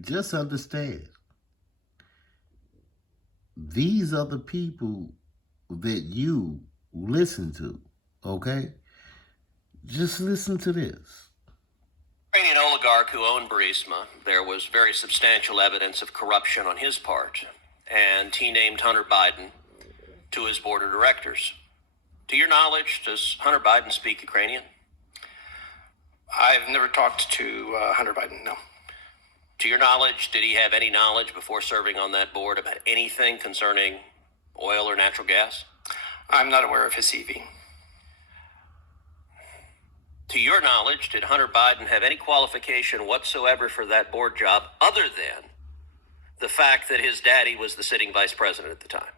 Just understand, these are the people that you listen to, okay? Just listen to this. Ukrainian oligarch who owned Burisma, there was very substantial evidence of corruption on his part, and he named Hunter Biden to his board of directors. To your knowledge, does Hunter Biden speak Ukrainian? I've never talked to Hunter Biden, no. To your knowledge, did he have any knowledge before serving on that board about anything concerning oil or natural gas? I'm not aware of his CV. To your knowledge, did Hunter Biden have any qualification whatsoever for that board job other than the fact that his daddy was the sitting vice president at the time?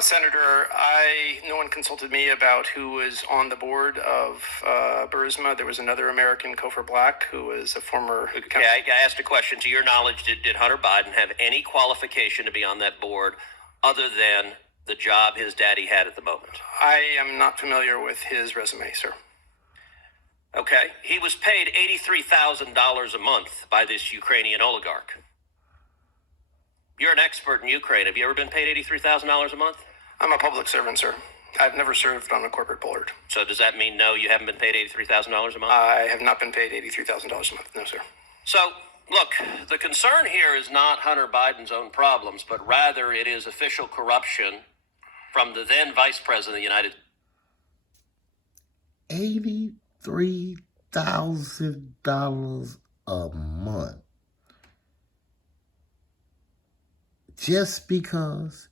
Senator, no one consulted me about who was on the board of Burisma. There was another American, Cofer Black, who was a former... Okay, I asked a question. To your knowledge, did Hunter Biden have any qualification to be on that board other than the job his daddy had at the moment? I am not familiar with his resume, sir. Okay, he was paid $83,000 a month by this Ukrainian oligarch. You're an expert in Ukraine. Have you ever been paid $83,000 a month? I'm a public servant, sir. I've never served on a corporate board. So does that mean no, you haven't been paid $83,000 a month? I have not been paid $83,000 a month, no, sir. So, look, the concern here is not Hunter Biden's own problems, but rather it is official corruption from the then Vice President of the United States. $83,000 a month. Just because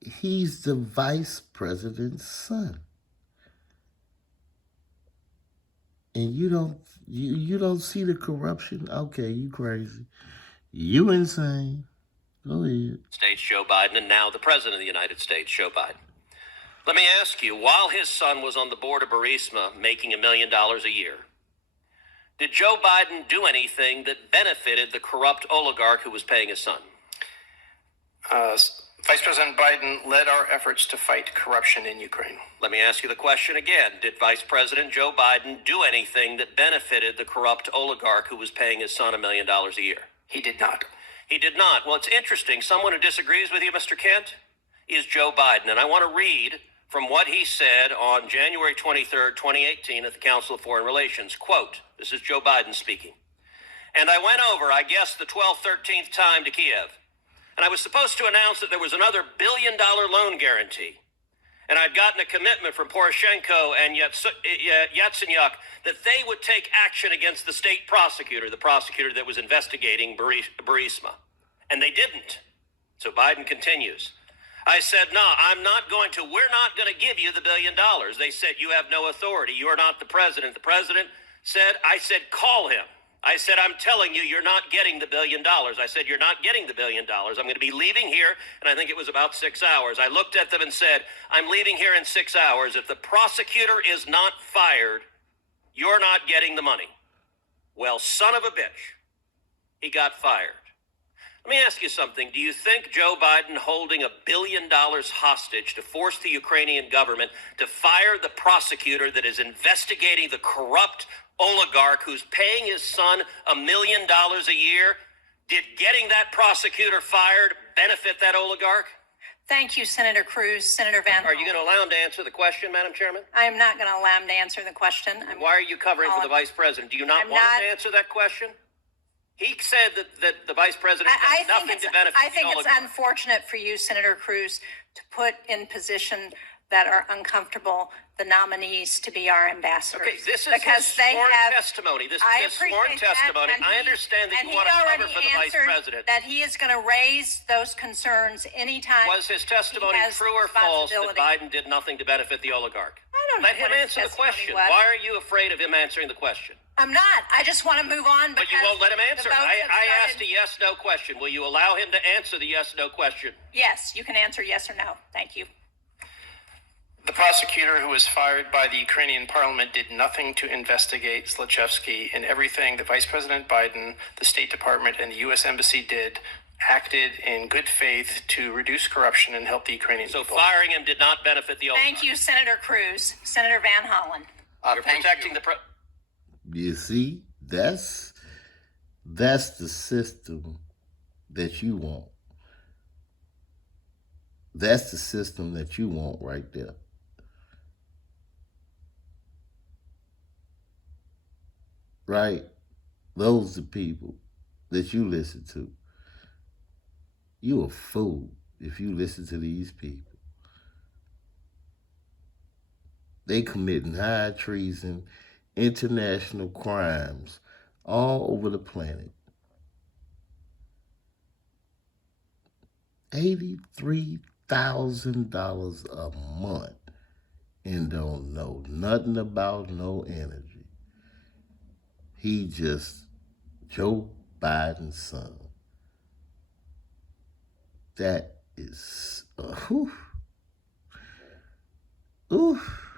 he's the vice president's son. And you don't see the corruption? Okay, you crazy. You insane. Go ahead. States, Joe Biden, and now the President of the United States, Joe Biden. Let me ask you, while his son was on the board of Burisma making $1 million a year, did Joe Biden do anything that benefited the corrupt oligarch who was paying his son? Vice President Biden led our efforts to fight corruption in Ukraine. Let me ask you the question again. Did Vice President Joe Biden do anything that benefited the corrupt oligarch who was paying his son $1 million a year? He did not. He did not. Well, it's interesting. Someone who disagrees with you, Mr. Kent, is Joe Biden. And I want to read from what he said on January 23rd, 2018 at the Council of Foreign Relations. Quote, this is Joe Biden speaking. And I went over, I guess, the 12th, 13th time to Kiev. And I was supposed to announce that there was another $1 billion loan guarantee. And I'd gotten a commitment from Poroshenko and Yatsenyuk that they would take action against the state prosecutor, the prosecutor that was investigating Burisma. And they didn't. So Biden continues. I said, no, we're not going to give you the $1 billion. They said, you have no authority. You are not the president. The president said, I said, call him. I said, I'm telling you, you're not getting the $1 billion. I said, you're not getting the $1 billion. I'm going to be leaving here. And I think it was about 6 hours. I looked at them and said, I'm leaving here in 6 hours. If the prosecutor is not fired, you're not getting the money. Well, son of a bitch, he got fired. Let me ask you something. Do you think Joe Biden holding $1 billion hostage to force the Ukrainian government to fire the prosecutor that is investigating the corrupt oligarch who's paying his son $1 million a year, did getting that prosecutor fired benefit that oligarch? Thank you, Senator Cruz. Senator Van Are you going to allow him to answer the question, Madam Chairman? I am not going to allow him to answer the question. Why are you covering for the Vice President? Do you not want him to answer that question? He said that the Vice President has nothing to benefit I think the it's oligarch. unfortunate for you, Senator Cruz, to put in position that are uncomfortable the nominees to be our ambassadors. Okay, this is because his they sworn have testimony. This is I his sworn appreciate that, testimony. and I understand that you want to cover for the Vice President. That he is going to raise those concerns anytime. Was his testimony he has true or false that responsibility. Biden did nothing to benefit the oligarch? I don't know Let him what his answer the testimony question. was. Why are you afraid of him answering the question? I'm not. I just want to move on because But you won't let him answer. the votes have I asked started. a yes-no question. Will you allow him to answer the yes-no question? Yes, you can answer yes or no. Thank you. The prosecutor who was fired by the Ukrainian parliament did nothing to investigate Zlochevsky, and everything that Vice President Biden, the State Department, and the U.S. Embassy did acted in good faith to reduce corruption and help the Ukrainian So people. firing him did not benefit the oligarch. Thank you, Senator Cruz. Senator Van Hollen. You're protecting the You see, that's That's the system that you want. That's the system that you want right there. Right? Those are the people that you listen to. You a fool if you listen to these people. They committing high treason, international crimes all over the planet. $83,000 a month and don't know nothing about no energy. He just Joe Biden's son. That is, oof.